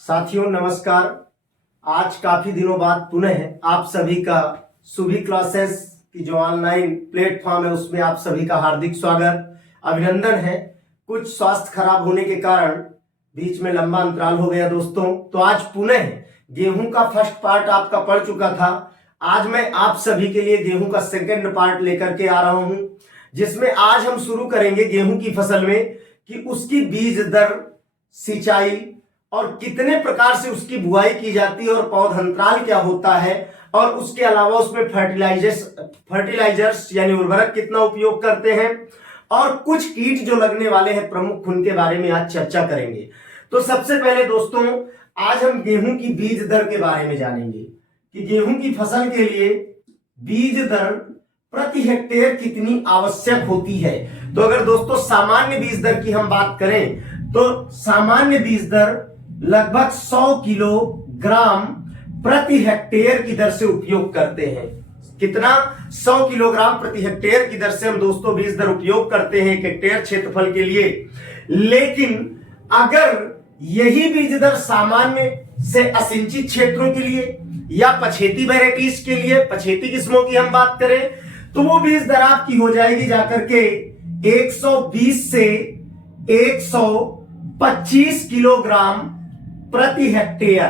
साथियों नमस्कार। आज काफी दिनों बाद पुनः आप सभी का सुभी क्लासेस की जो ऑनलाइन प्लेटफॉर्म है उसमें आप सभी का हार्दिक स्वागत अभिनंदन है। कुछ स्वास्थ्य खराब होने के कारण बीच में लंबा अंतराल हो गया दोस्तों, तो आज पुनः गेहूं का फर्स्ट पार्ट आपका पढ़ चुका था। आज मैं आप सभी के लिए गेहूं का सेकंड पार्ट लेकर के आ रहा हूं, जिसमें आज हम शुरू करेंगे गेहूं की फसल में कि उसकी बीज दर, सिंचाई और कितने प्रकार से उसकी बुआई की जाती है और पौध अंतराल क्या होता है, और उसके अलावा उसमें फर्टिलाइजर्स यानी उर्वरक कितना उपयोग करते हैं, और कुछ कीट जो लगने वाले हैं प्रमुख उनके बारे में आज चर्चा करेंगे। तो सबसे पहले दोस्तों आज हम गेहूं की बीज दर के बारे में जानेंगे कि गेहूं की फसल के लिए बीज दर प्रति हेक्टेयर कितनी आवश्यक होती है। तो अगर दोस्तों सामान्य बीज दर की हम बात करें तो सामान्य बीज दर लगभग 100 किलोग्राम प्रति हेक्टेयर की दर से उपयोग करते हैं। कितना? 100 किलोग्राम प्रति हेक्टेयर की दर से हम दोस्तों बीज दर उपयोग करते हैं एक हेक्टेयर क्षेत्रफल के लिए। लेकिन अगर यही बीज दर सामान्य से असिंचित क्षेत्रों के लिए या पछेती वैरायटीज के लिए, पछेती किस्मों की हम बात करें, तो वो बीज दर आपकी हो जाएगी जाकर के 120 से 125 किलोग्राम प्रति हेक्टेयर।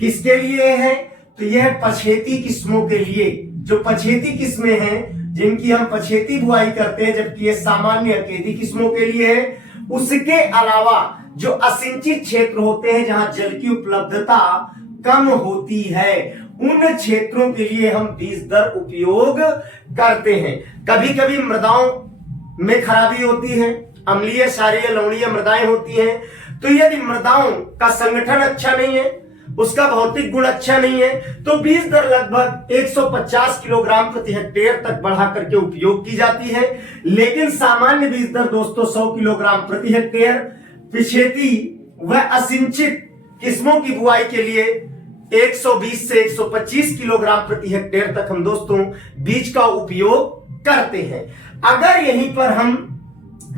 किसके लिए है? तो यह पछेती किस्मों के लिए। जो पछेती किस्में हैं जिनकी हम पछेती बुआई करते हैं, जबकि ये सामान्य अकेती किस्मों के लिए है। उसके अलावा जो असिंचित क्षेत्र होते हैं जहां जल की उपलब्धता कम होती है, उन क्षेत्रों के लिए हम बीज दर उपयोग करते हैं। कभी कभी मृदाओं में खराबी होती है, अम्लीय, क्षारीय, लवणीय मृदाएं होती हैं। तो यदि मृदाओं का संगठन अच्छा नहीं है, उसका भौतिक गुण अच्छा नहीं है, तो बीज दर लगभग 150 किलोग्राम प्रति हेक्टेयर तक बढ़ा करके उपयोग की जाती है। लेकिन सामान्य बीज दर दोस्तों 100 किलोग्राम प्रति हेक्टेयर, पिछेती व असिंचित किस्मों की बुआई के लिए 120 से 125 किलोग्राम प्रति हेक्टेयर तक हम दोस्तों बीज का उपयोग करते हैं। अगर यहीं पर हम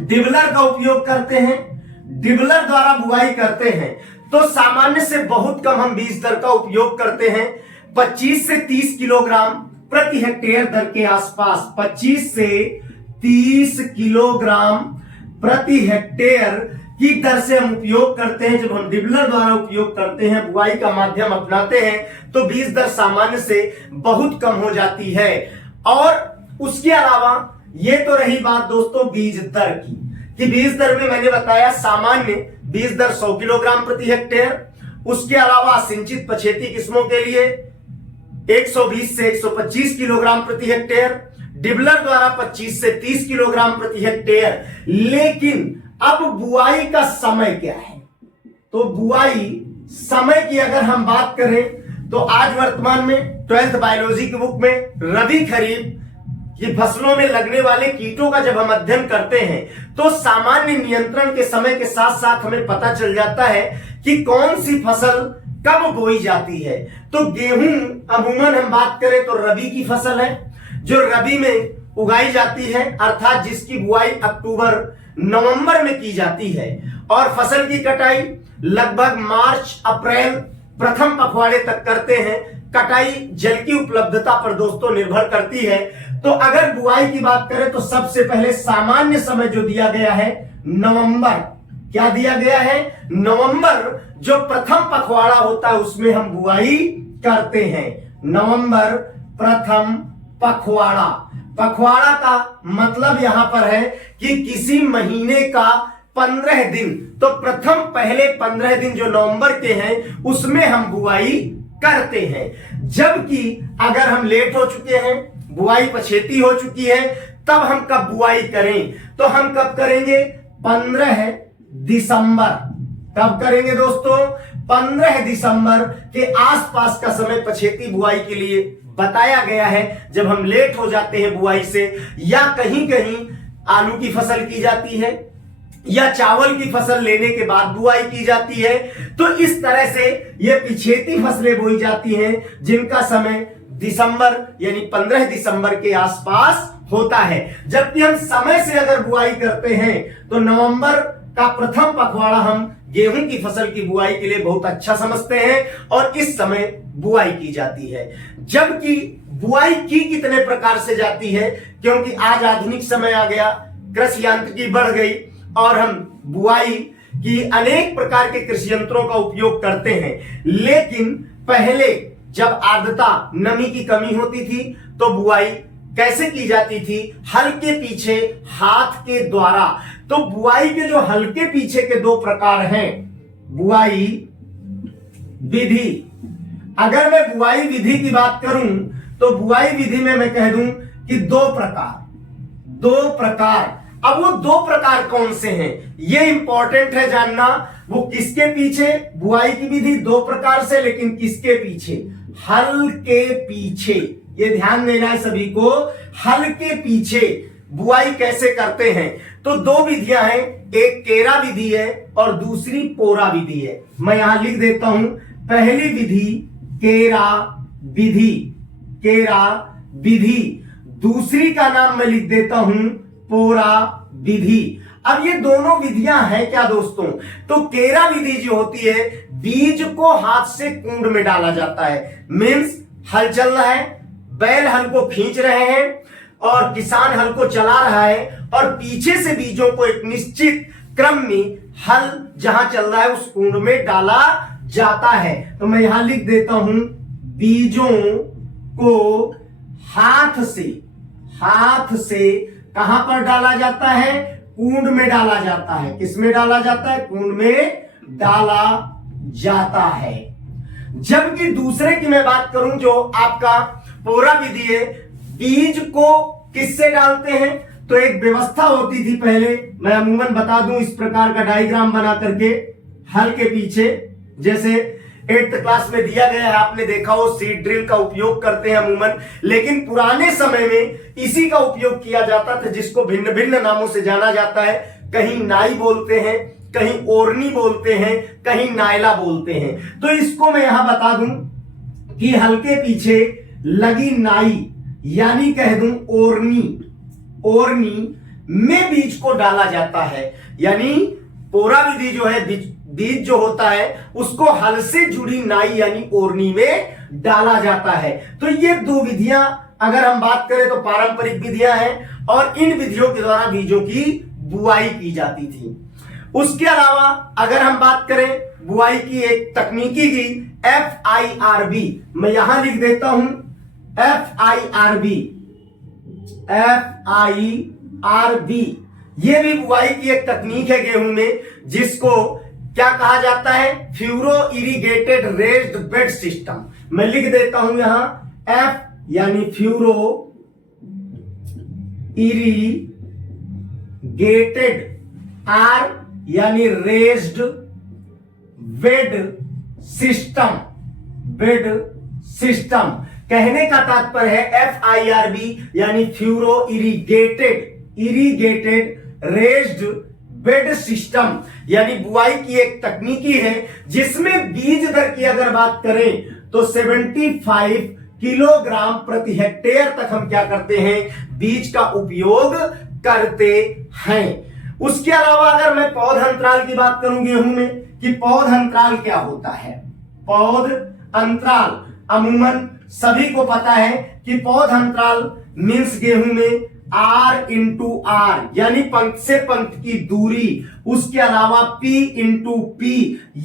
डिबलर का उपयोग करते हैं, डिबलर द्वारा बुआई करते हैं, तो सामान्य से बहुत कम हम बीज दर का उपयोग करते हैं। 25 से 30 किलोग्राम प्रति हेक्टेयर दर के आसपास, 25 से 30 किलोग्राम प्रति हेक्टेयर की दर से हम उपयोग करते हैं। जब हम डिबलर द्वारा उपयोग करते हैं, बुआई का माध्यम अपनाते हैं, तो बीज दर सामान्य से बहुत कम हो जाती है। और उसके अलावा ये तो रही बात दोस्तों बीज दर की, कि बीज दर में मैंने बताया सामान्य बीज दर 100 किलोग्राम प्रति हेक्टेयर। उसके अलावा सिंचित पछेती किस्मों के लिए 120 से 125 किलोग्राम प्रति हेक्टेयर, डिबलर द्वारा 25 से 30 किलोग्राम प्रति हेक्टेयर। लेकिन अब बुआई का समय क्या है? तो बुआई समय की अगर हम बात करें तो आज वर्तमान में 12th बायोलॉजी की बुक में रबी खरीफ ये फसलों में लगने वाले कीटों का जब हम अध्ययन करते हैं, तो सामान्य नियंत्रण के समय के साथ साथ हमें पता चल जाता है कि कौन सी फसल कब बोई जाती है। तो गेहूं अमूमन हम बात करें तो रबी की फसल है, जो रबी में उगाई जाती है, अर्थात जिसकी बुआई अक्टूबर नवंबर में की जाती है, और फसल की कटाई लगभग मार्च अप्रैल प्रथम पखवाड़े तक करते हैं। कटाई जल की उपलब्धता पर दोस्तों निर्भर करती है। तो अगर बुआई की बात करें तो सबसे पहले सामान्य समय जो दिया गया है नवंबर। क्या दिया गया है? नवंबर जो प्रथम पखवाड़ा होता है उसमें हम बुआई करते हैं। नवंबर प्रथम पखवाड़ा। पखवाड़ा का मतलब यहां पर है कि किसी महीने का 15 दिन, तो प्रथम पहले 15 दिन जो नवंबर के हैं उसमें हम बुआई करते हैं। जबकि अगर हम लेट हो चुके हैं, बुआई पछेती हो चुकी है, तब हम कब बुआई करें? तो हम कब करेंगे? 15 दिसंबर। कब करेंगे दोस्तों? 15 दिसंबर के आसपास का समय पछेती बुआई के लिए बताया गया है। जब हम लेट हो जाते हैं बुआई से, या कहीं कहीं आलू की फसल की जाती है या चावल की फसल लेने के बाद बुआई की जाती है, तो इस तरह से ये पिछेती फसलें बोई जाती हैं जिनका समय दिसंबर यानी 15 दिसंबर के आसपास होता है। जबकि हम समय से अगर बुआई करते हैं तो नवंबर का प्रथम पखवाड़ा हम गेहूं की फसल की बुआई के लिए बहुत अच्छा समझते हैं और इस समय बुआई की जाती है। जबकि बुआई की कितने प्रकार से जाती है, क्योंकि आज आधुनिक समय आ गया, कृषि यांत्रिकी बढ़ गई और हम बुआई की अनेक प्रकार के कृषि यंत्रों का उपयोग करते हैं। लेकिन पहले जब आर्द्रता नमी की कमी होती थी तो बुआई कैसे की जाती थी? हल के पीछे हाथ के द्वारा। तो बुआई के जो हल के पीछे के दो प्रकार हैं, बुआई विधि। अगर मैं बुआई विधि की बात करूं तो बुआई विधि में मैं कह दूं कि दो प्रकार। अब वो दो प्रकार कौन से हैं, ये इंपॉर्टेंट है जानना। वो किसके पीछे? बुआई की विधि दो प्रकार से, लेकिन किसके पीछे? हल के पीछे। ये ध्यान देना है सभी को, हल के पीछे बुआई कैसे करते हैं। तो दो विधियां हैं, एक केरा विधि है और दूसरी पोरा विधि है। मैं यहां लिख देता हूं, पहली विधि केरा विधि, दूसरी का नाम मैं लिख देता हूं पोरा विधि। अब ये दोनों विधियां हैं क्या दोस्तों? तो केरा विधि जो होती है, बीज को हाथ से कुंड में डाला जाता है। मींस हल चल रहा है, बैल हल को खींच रहे हैं और किसान हल को चला रहा है और पीछे से बीजों को एक निश्चित क्रम में हल जहां चल रहा है उस कुंड में डाला जाता है। तो मैं यहां लिख देता हूं, बीजों को हाथ से कहां पर डाला जाता है? कुंड में डाला जाता है। किस में डाला जाता है? कुंड में डाला जाता है। जबकि दूसरे की मैं बात करूं जो आपका पोरा विधि है, बीज को किससे डालते हैं? तो एक व्यवस्था होती थी पहले, मैं अमूमन बता दूं इस प्रकार का डायग्राम बना करके, हल के पीछे, जैसे 8th क्लास में दिया गया है, आपने देखा हो, सीड ड्रिल का उपयोग करते हैं अमूमन। लेकिन पुराने समय में इसी का उपयोग किया जाता था, जिसको भिन्न भिन्न नामों से जाना जाता है। कहीं नाई बोलते हैं, कहीं ओरनी बोलते हैं, कहीं नायला बोलते हैं। तो इसको मैं यहां बता दूं कि हल के पीछे लगी नाई यानी कह दूं ओरनी में बीज को डाला जाता है। यानी पोरा विधि जो है, बीज जो होता है उसको हल से जुड़ी नाई यानी ओरनी में डाला जाता है। तो ये दो विधियां अगर हम बात करें तो पारंपरिक विधियां हैं और इन विधियों के द्वारा बीजों की बुआई की जाती थी। उसके अलावा अगर हम बात करें बुआई की एक तकनीकी की, FIRB, मैं यहां लिख देता हूं FIRB, ये भी बुआई की एक तकनीक है गेहूं में, जिसको क्या कहा जाता है? Furrow irrigated raised bed system. मैं लिख देता हूं यहां F यानी फ्यूरो इरिगेटेड, R यानी रेज्ड बेड सिस्टम। कहने का तात्पर्य है FIRB यानी furrow irrigated raised bed system, यानी बुआई की एक तकनीकी है जिसमें बीज दर की अगर बात करें तो 75 किलोग्राम प्रति हेक्टेयर तक हम क्या करते हैं? बीज का उपयोग करते हैं। उसके अलावा अगर मैं पौध अंतराल की बात करूं गेहूं में, कि पौध अंतराल क्या होता है? पौध अंतराल अमूमन सभी को पता है कि पौध अंतराल मींस गेहूं में R/R यानी पंक्ति से पंक्ति की दूरी, उसके अलावा P/P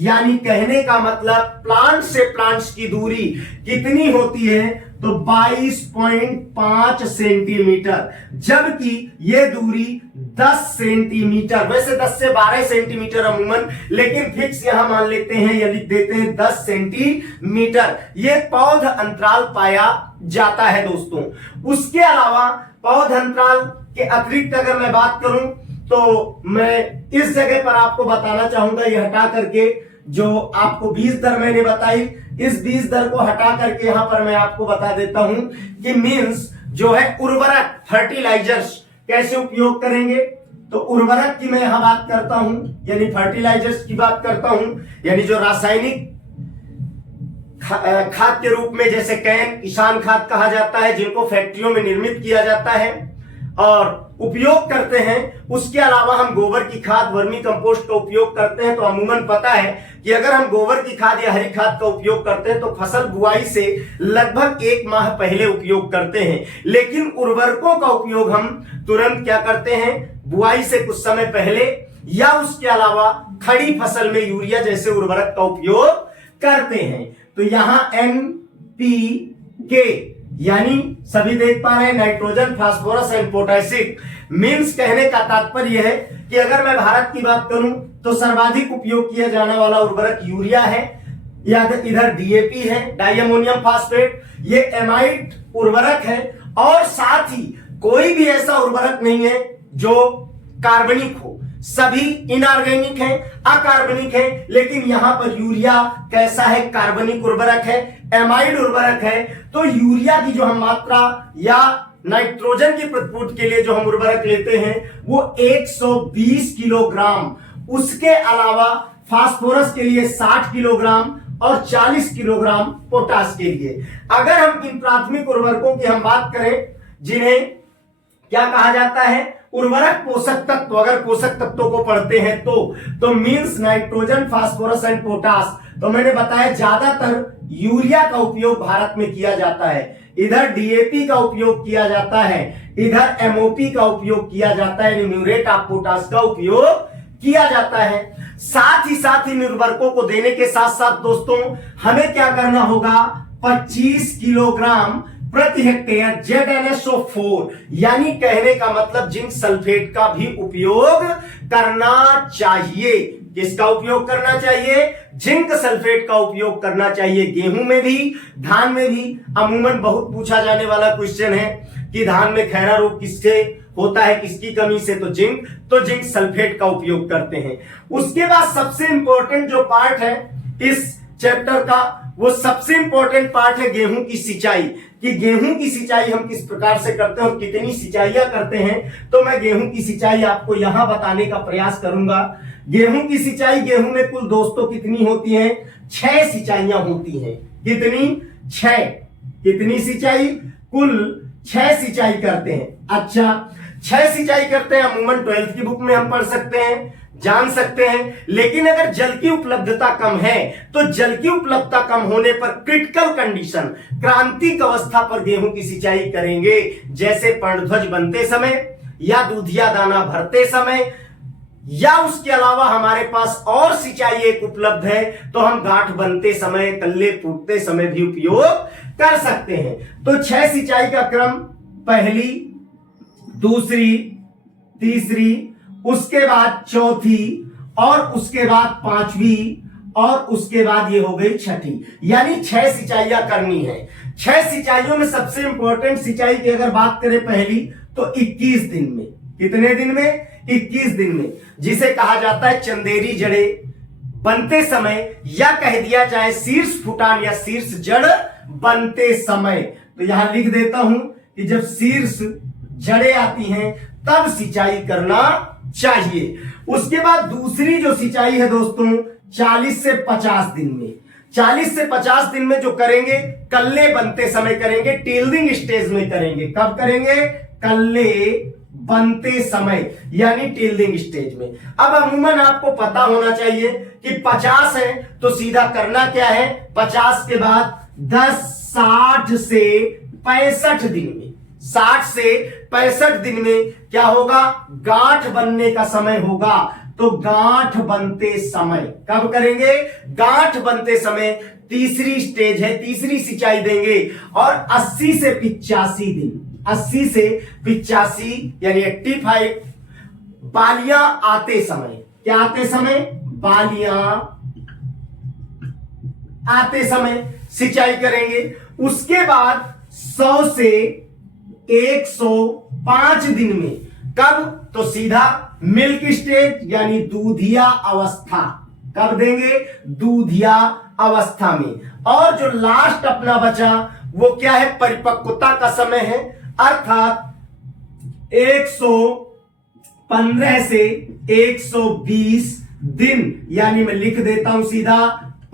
यानी कहने का मतलब प्लांट से प्लांट्स की दूरी कितनी होती है? तो 22.5 सेंटीमीटर, जबकि यह दूरी 10 सेंटीमीटर, वैसे 10 से 12 सेंटीमीटर अमूमन, लेकिन फिक्स यहां मान लेते हैं या लिख देते हैं 10 सेंटीमीटर। यह पौध अंतराल पाया जाता है दोस्तों। उसके अलावा पौध अंतराल के अतिरिक्त अगर मैं बात करूं तो मैं इस जगह पर आपको बताना चाहूंगा, ये हटा करके जो आपको बीज दर मैंने बताई, इस बीज दर को हटा करके यहां पर मैं आपको बता देता हूं कि मींस जो है उर्वरक, फर्टिलाइजर्स कैसे उपयोग करेंगे। तो उर्वरक की मैं यहां बात करता हूं, यानी फर्टिलाइजर्स की बात करता हूं, यानी जो रासायनिक खाद के रूप में, जैसे कैन, किसान खाद कहा जाता है, जिनको फैक्ट्रियों में निर्मित किया जाता है। और उपयोग करते हैं, उसके अलावा हम गोबर की खाद, वर्मी कंपोस्ट का उपयोग करते हैं, तो अमूमन पता है कि अगर हम गोबर की खाद या हरी खाद का उपयोग करते हैं तो फसल बुआई से लगभग 1 माह पहले उपयोग करते हैं। लेकिन उर्वरकों का उपयोग हम तुरंत क्या करते हैं, बुआई से कुछ समय पहले या उसके अलावा खड़ी फसल में यूरिया जैसे उर्वरक का उपयोग करते हैं। तो यहां NPK यानी सभी देख पा रहे हैं, nitrogen, phosphorus and potassic. Means कहने का तात्पर्य है कि अगर मैं भारत की बात करूं तो सर्वाधिक उपयोग किया जाने वाला उर्वरक यूरिया है, या इधर DAP है, डाई अमोनियम फास्फेट, ये एमाइड उर्वरक है। और साथ ही कोई भी ऐसा उर्वरक नहीं है जो कार्बनिक हो, सभी इनऑर्गेनिक है, अकार्बनिक है। लेकिन यहां पर यूरिया कैसा है, कार्बनिक उर्वरक है, एमाइड उर्वरक है। तो यूरिया की जो हम मात्रा या नाइट्रोजन की प्रतिपूर्ति के लिए जो हम उर्वरक लेते हैं वो 120 किलोग्राम, उसके अलावा फास्फोरस के लिए 60 किलोग्राम और 40 किलोग्राम पोटाश के लिए। अगर हम इन प्राथमिक उर्वरकों की हम बात करें जिन्हें क्या कहा जाता है, उर्वरक पोषक तत्व, अगर पोषक तत्वों को पढ़ते हैं तो means nitrogen, phosphorus and potash. तो मैंने बताया ज्यादातर यूरिया का उपयोग भारत में किया जाता है, इधर DAP का उपयोग किया जाता है, इधर MOP का उपयोग किया जाता है, म्यूरेट ऑफ पोटाश का उपयोग किया जाता है। साथ ही इन उर्वरकों को देने के साथ साथ दोस्तों हमें क्या करना होगा, 25 किलोग्राम प्रति हेक्टेयर ZnSO4 यानी कहने का मतलब जिंक सल्फेट का भी उपयोग करना चाहिए। किसका उपयोग करना चाहिए, जिंक सल्फेट का उपयोग करना चाहिए। गेहूं में भी, धान में भी। अमूमन बहुत पूछा जाने वाला क्वेश्चन है कि धान में खैरा रोग किससे होता है, किसकी कमी से, तो जिंक सल्फेट का उपयोग करते हैं। उसके बाद सबसे इंपॉर्टेंट जो पार्ट है इस चैप्टर का, वो सबसे इंपॉर्टेंट पार्ट है गेहूं की सिंचाई, कि गेहूं की सिंचाई हम किस प्रकार से करते हैं और कितनी सिंचाइयां करते हैं। तो मैं गेहूं की सिंचाई आपको यहां बताने का प्रयास करूंगा। गेहूं की सिंचाई, गेहूं में कुल दोस्तों कितनी होती हैं, 6 सिंचाइयां होती हैं। कितनी, 6। कितनी सिंचाई, कुल 6 सिंचाई करते हैं। अच्छा, 6 सिंचाई करते हैं, अमूमन 12th की बुक में हम पढ़ सकते हैं, जान सकते हैं। लेकिन अगर जल की उपलब्धता कम है तो जल की उपलब्धता कम होने पर क्रिटिकल कंडीशन, क्रांतिक अवस्था पर गेहूं की सिंचाई करेंगे, जैसे पर्णध्वज बनते समय या दूधिया दाना भरते समय, या उसके अलावा हमारे पास और सिंचाई एक उपलब्ध है तो हम गांठ बनते समय, कल्ले फूटते समय भी उपयोग कर सकते हैं। तो 6 सिंचाई का क्रम, पहली, दूसरी, तीसरी, उसके बाद चौथी, और उसके बाद 5वीं, और उसके बाद ये हो गई 6ठी, यानी 6 सिंचाइयां करनी है। 6 सिंचाइयों में सबसे इंपॉर्टेंट सिंचाई की अगर बात करें पहली, तो 21 दिन में। कितने दिन में, 21 दिन में, जिसे कहा जाता है चंदेरी जड़े बनते समय, या कह दिया जाए शीर्ष फुटान या शीर्ष जड़ बनते समय। तो यहां लिख देता हूं कि जब शीर्ष जड़ें आती हैं तब सिंचाई करना चाहिए। उसके बाद दूसरी जो सिंचाई है दोस्तों 40 से 50 दिन में। 40 से 50 दिन में जो करेंगे, कल्ले बनते समय करेंगे, टील्डिंग स्टेज में करेंगे। कब करेंगे, कल्ले बनते समय यानी टील्डिंग स्टेज में। अब अमूमन आपको पता होना चाहिए कि 50 है तो सीधा करना क्या है, 50 के बाद 10, 60 से 65 दिन में, 60 से 65 दिन में क्या होगा, गांठ बनने का समय होगा। तो गांठ बनते समय कब करेंगे, गांठ बनते समय तीसरी स्टेज है, तीसरी सिंचाई देंगे। और 80 से 85 दिन, 80 से 85 यानी 85 बालियां आते समय, क्या आते समय, बालियां आते समय सिंचाई करेंगे। उसके बाद 100 से 105 दिन में, कब, तो सीधा मिल्क स्टेज यानी दूधिया अवस्था। कब देंगे, दूधिया अवस्था में। और जो लास्ट अपना बचा वो क्या है, परिपक्वता का समय है, अर्थात 115 से 120 दिन, यानी मैं लिख देता हूं सीधा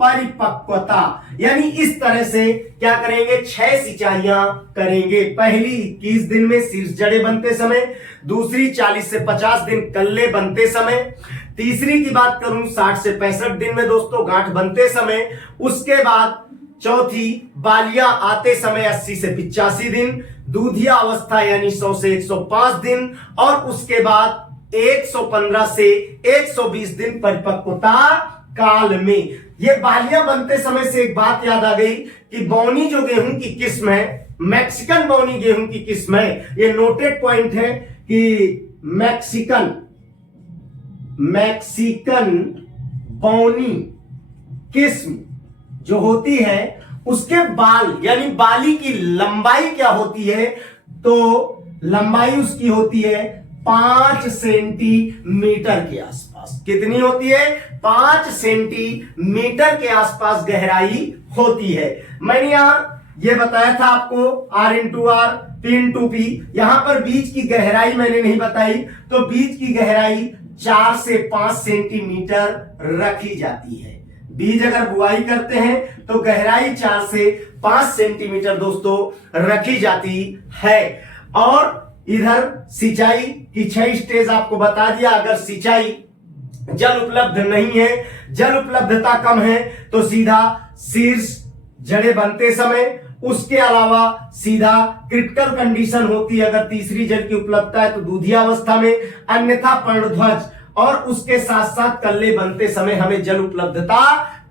परिपक्वता, यानी इस तरह से क्या करेंगे, 6 सिंचाइयां करेंगे। पहली 21 दिन में शीर्ष जड़े बनते समय, दूसरी 40 से 50 दिन कल्ले बनते समय, तीसरी की बात करूं 60 से 65 दिन में दोस्तों गांठ बनते समय, उसके बाद चौथी बालियां आते समय 80 से 85 दिन, दूधिया अवस्था यानी 100 से 105 दिन, और उसके बाद 115 से 120 दिन परिपक्वता काल में। ये बालियां बनते समय से एक बात याद आ गई कि बौनी जो गेहूं की किस्म है, मैक्सिकन बौनी गेहूं की किस्म है, ये नोटेड पॉइंट है कि मैक्सिकन बौनी किस्म जो होती है उसके बाल यानी बाली की लंबाई क्या होती है, तो लंबाई उसकी होती है 5 सेंटीमीटर के आसपास। कितनी होती है, 5 सेंटीमीटर के आसपास गहराई होती है। मैंने यहां ये बताया था आपको R into R, P into P, यहां पर बीज की गहराई मैंने नहीं बताई, तो बीज की गहराई 4 से 5 सेंटीमीटर रखी जाती है। बीज अगर बुआई करते हैं तो गहराई 4 से 5 सेंटीमीटर दोस्तों रखी जाती है। और इधर सिंचाई की 6 स्टेज आपको बता दिया। अगर सिंचाई जल उपलब्ध नहीं है, जल उपलब्धता कम है, तो सीधा शीर्ष जड़े बनते समय, उसके अलावा सीधा क्रिटिकल कंडीशन होती है अगर तीसरी जल की उपलब्धता है तो दूधिया अवस्था में, अन्यथा पर्णध्वज, और उसके साथ साथ कल्ले बनते समय हमें जल उपलब्धता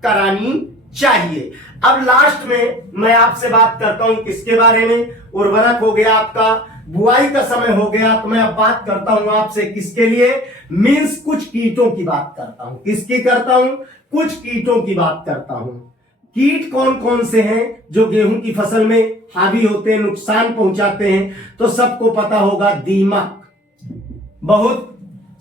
करानी चाहिए। अब लास्ट में मैं आपसे बात करता हूं किसके बारे में, उर्वरक हो गया आपका, बुआई का समय हो गया, तो मैं अब बात करता हूं आपसे किसके लिए, मींस कुछ कीटों की बात करता हूं। किसकी करता हूं, कुछ कीटों की बात करता हूं। कीट कौन कौन से हैं जो गेहूं की फसल में हावी होते हैं, नुकसान पहुंचाते हैं, तो सबको पता होगा दीमक बहुत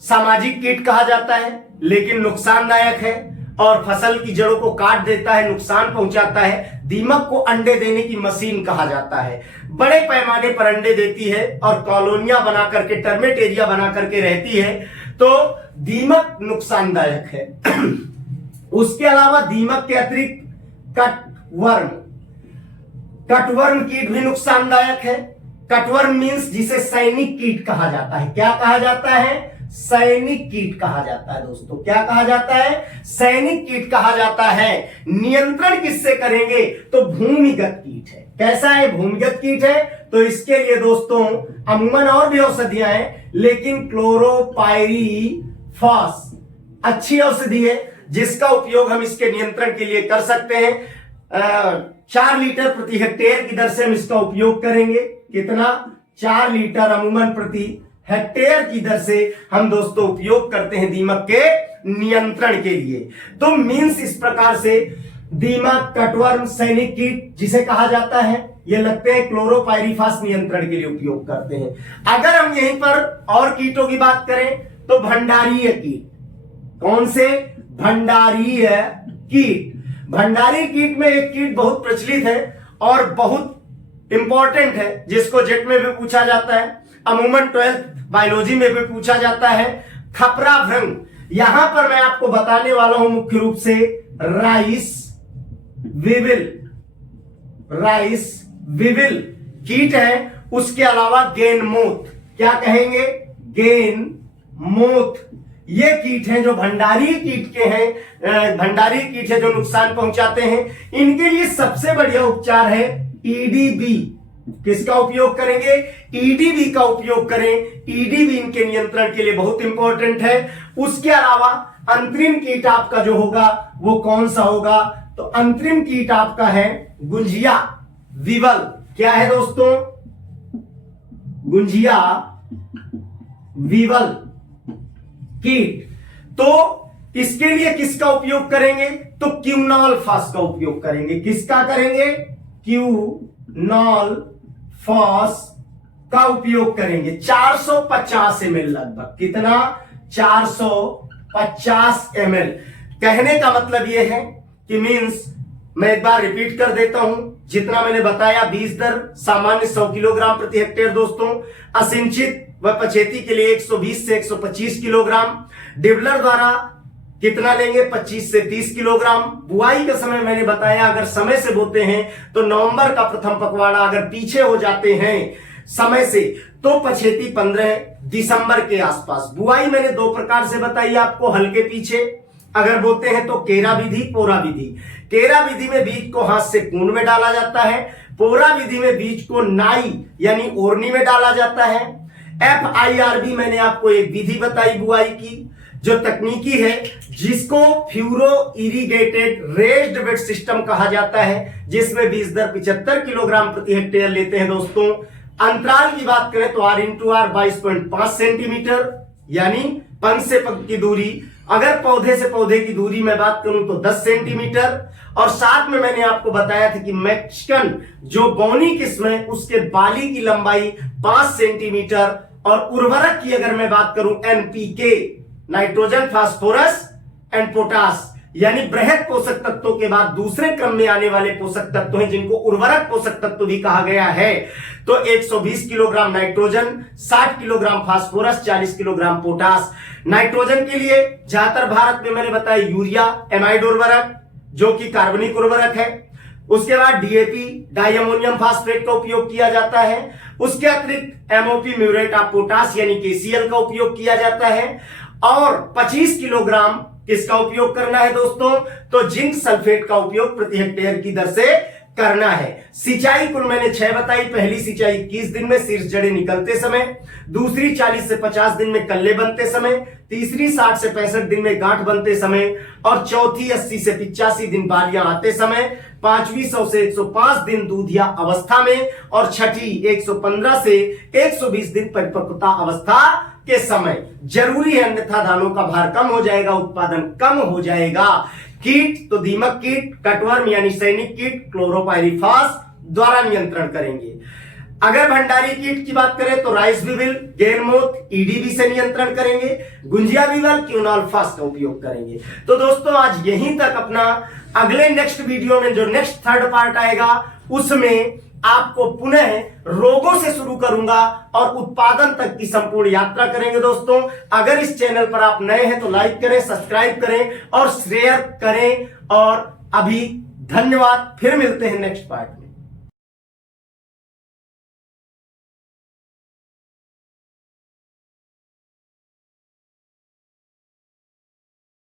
सामाजिक कीट कहा जाता है लेकिन नुकसानदायक है और फसल की जड़ों को काट देता है, नुकसान पहुंचाता है। दीमक को अंडे देने की मशीन कहा जाता है, बड़े पैमाने पर अंडे देती है और कॉलोनियां बना करके, टर्मेट एरिया बना करके रहती है, तो दीमक नुकसानदायक है। उसके अलावा दीमक के अतिरिक्त कटवर्म कीट भी नुकसानदायक है। कटवर्म मींस जिसे सैनिक कीट कहा जाता है। क्या कहा जाता है, सैनिक कीट कहा जाता है दोस्तों। क्या कहा जाता है, सैनिक कीट कहा जाता है। नियंत्रण किससे करेंगे, तो भूमिगत कीट है। कैसा है, भूमिगत कीट है, तो इसके लिए दोस्तों अमूमन और भी औषधियां हैं, लेकिन क्लोरोपाइरीफॉस अच्छी औषधि है जिसका उपयोग हम इसके नियंत्रण के लिए कर सकते हैं। 4 लीटर प्रति हेक्टेयर की दर से हम इसका उपयोग करेंगे। कितना, 4 लीटर अमूमन प्रति हेक्टेयर की दर से हम दोस्तों उपयोग करते हैं दीमक के नियंत्रण के लिए। तो मींस इस प्रकार से दीमक, कटवर्म, सैनिक कीट जिसे कहा जाता है, ये लगते हैं क्लोरोपाइरीफॉस नियंत्रण के लिए उपयोग करते हैं। अगर हम यहीं पर और कीटों की बात करें तो भंडारीय कीट। कौन से, भंडारीय कीट। भंडारीय कीट में एक कीट बहुत प्रचलित है और बहुत इंपॉर्टेंट है, जिसको जेट में भी पूछा जाता है, अमूमन 12th बायोलॉजी में भी पूछा जाता है, खपरा भृंग। यहां पर मैं आपको बताने वाला हूं मुख्य रूप से राइस विविल कीट है। उसके अलावा गेनमोथ, क्या कहेंगे, गेनमोथ, ये कीट हैं जो भंडारीय कीट के हैं, भंडारीय कीट है जो नुकसान पहुंचाते हैं। इनके लिए सबसे बढ़िया उपचार है ईडीबी। किसका उपयोग करेंगे, ईडीबी का उपयोग करें। ईडीबी इनके नियंत्रण के लिए बहुत इंपॉर्टेंट है। उसके अलावा अंतरिम कीट आपका जो होगा वो कौन सा होगा, तो अंतरिम कीट आपका है गुंजिया विवल। क्या है दोस्तों, गुंजिया विवल कीट। तो इसके लिए किसका उपयोग करेंगे, तो क्यूनॉल फास का उपयोग करेंगे। किसका करेंगे, क्यूनॉल फास का उपयोग करेंगे। 450 ml लगभग। कितना, 450 ml। कहने का मतलब यह है कि मींस, मैं एक बार रिपीट कर देता हूं, जितना मैंने बताया बीज दर सामान्य 100 किलोग्राम प्रति हेक्टेयर दोस्तों, असिंचित व पछेती के लिए 120 से 125 किलोग्राम, डिबलर द्वारा कितना लेंगे? 25 से 30 किलोग्राम। बुआई का समय मैंने बताया, अगर समय से बोते हैं तो नवंबर का प्रथम पखवाड़ा, अगर पीछे हो जाते हैं समय से तो पछेती 15 दिसंबर के आसपास। बुआई मैंने दो प्रकार से बताई आपको, हल्के पीछे अगर बोते हैं तो केरा विधि, पोरा विधि। केरा विधि में बीज को हाथ से कुंड में डाला जाता है, पोरा विधि में बीज को नाई यानी ओरनी में डाला जाता है। FIRB मैंने आपको एक विधि बताई बुआई की, जो तकनीकी है, जिसको furrow irrigated raised bed system कहा जाता है, जिसमें बीज दर 75 किलोग्राम प्रति हेक्टेयर लेते हैं दोस्तों। अंतराल की बात करें तो R/R 22.5 सेंटीमीटर यानी पंख से पंख की दूरी। अगर पौधे से पौधे की दूरी में बात करूं तो 10 सेंटीमीटर। और साथ में मैंने आपको बताया था कि मैक्सिकन जो बौनी किस्म है उसके बाली की लंबाई 5 सेंटीमीटर। और उर्वरक की अगर मैं बात करूं NPK, nitrogen, phosphorus and potash, यानी बृहद पोषक तत्वों के बाद दूसरे क्रम में आने वाले पोषक तत्व हैं जिनको उर्वरक पोषक तत्व भी कहा गया है। तो 120 kilogram nitrogen, 60 kilogram phosphorus, 40 kilogram potash. Nitrogen के लिए ज्यादातर भारत में मैंने बताया यूरिया, एमाइड उर्वरक जो कि कार्बनिक उर्वरक है। उसके बाद DAP, डाई अमोनियम फास्फेट का उपयोग किया जाता है। उसके अतिरिक्त MOP, म्यूरेट ऑफ पोटास यानी KCl का उपयोग किया जाता है। और 25 किलोग्राम किसका उपयोग करना है दोस्तों? तो जिंक सल्फेट का उपयोग प्रति हेक्टेयर की दर से करना है। सिंचाई कुल मैंने 6 बताई। पहली सिंचाई 21 दिन में शीर्ष जड़ें निकलते समय, दूसरी 40 से 50 दिन में कल्ले बनते समय, तीसरी 60 से 65 दिन में गांठ बनते समय, और चौथी 80 से 85 दिन बालियां आते समय, पांचवी 100 से 105 दिन दूधिया अवस्था में, और छठी 115 से 120 दिन परिपक्वता अवस्था के समय। जरूरी है, अन्यथा दानों का भार कम हो जाएगा, उत्पादन कम हो जाएगा। कीट तो दीमक कीट, कटवर्म यानी सैनिक कीट, क्लोरोपाइरीफास द्वारा नियंत्रण करेंगे। अगर भंडारी कीट की बात करें तो राइस विविल, गेरमोथ, EDB से नियंत्रण करेंगे। गुंजिया विवल, क्यूनॉल्फास का उपयोग करेंगे। तो दोस्तों आज यहीं तक अपना, अगले नेक्स्ट वीडियो में जो नेक्स्ट थर्ड पार्ट आएगा उसमें आपको पुनः रोगों से शुरू करूंगा और उत्पादन तक की संपूर्ण यात्रा करेंगे दोस्तों। अगर इस चैनल पर आप नए हैं तो लाइक करें, सब्सक्राइब करें और शेयर करें। और अभी धन्यवाद, फिर मिलते हैं नेक्स्ट पार्ट में।